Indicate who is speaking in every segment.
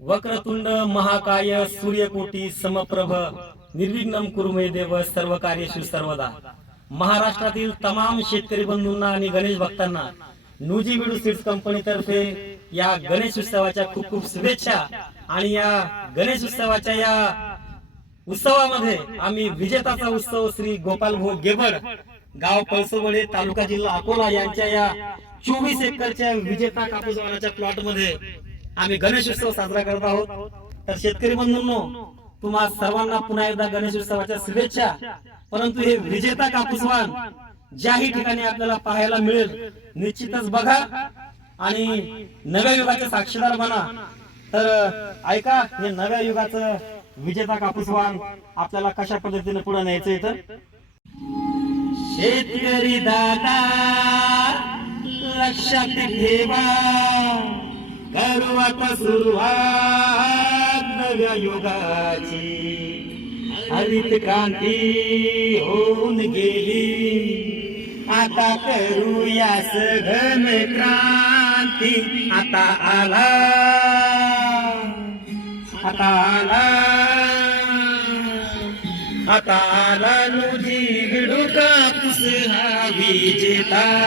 Speaker 1: वक्रतुंड महाकाय सूर्यकोटी समप्रभ निर्विघ्नम कुरुमय देव सर्व कार्यशील सर्वदा. महाराष्ट्रातील तमाम शेतकरी बंधूंना आणि गणेश भक्तांना नुजी विडू सीड्स कंपनी तर्फे या गणेश उत्सवाच्या खूप खूप शुभेच्छा आणि या गणेश उत्सवाच्या या उत्सवामध्ये आम्ही विजेताचा उत्सव श्री गोपाल भाऊ गेबर गाव पळसवडे तालुका जिल्हा अकोला यांच्या या चोवीस एकरच्या विजेता कापूस प्लॉटमध्ये आम्ही गणेश उत्सव साजरा करत आहोत. तर शेतकरी बंधूंनो तुम्हा सर्वांना पुन्हा एकदा गणेश उत्सवाच्या शुभेच्छा. परंतु हे विजेता कापूसवान ज्याही ठिकाणी आपल्याला पाहायला मिळेल निश्चितच बघा. आणि नव्या युगाचे साक्षीदार बना. तर ऐका हे नव्या युगाचं विजेता कापूसवान आपल्याला कशा पद्धतीने पुढे न्यायचं इथं? शेतकरी दादा लक्षात ठेवा. आता सुरुवात नव्या युगाची. हरित क्रांती होऊन गेली. आता करूया सघन क्रांती. आता आला. आता आला. आता आला. नुजी गिडू का हा
Speaker 2: विजेता.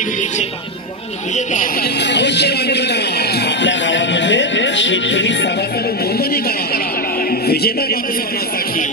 Speaker 2: अवश्य लागू करा आपल्या गावामध्ये शेतकरी सभासद नोंदणी करा. विजेता कापूस होण्यासाठी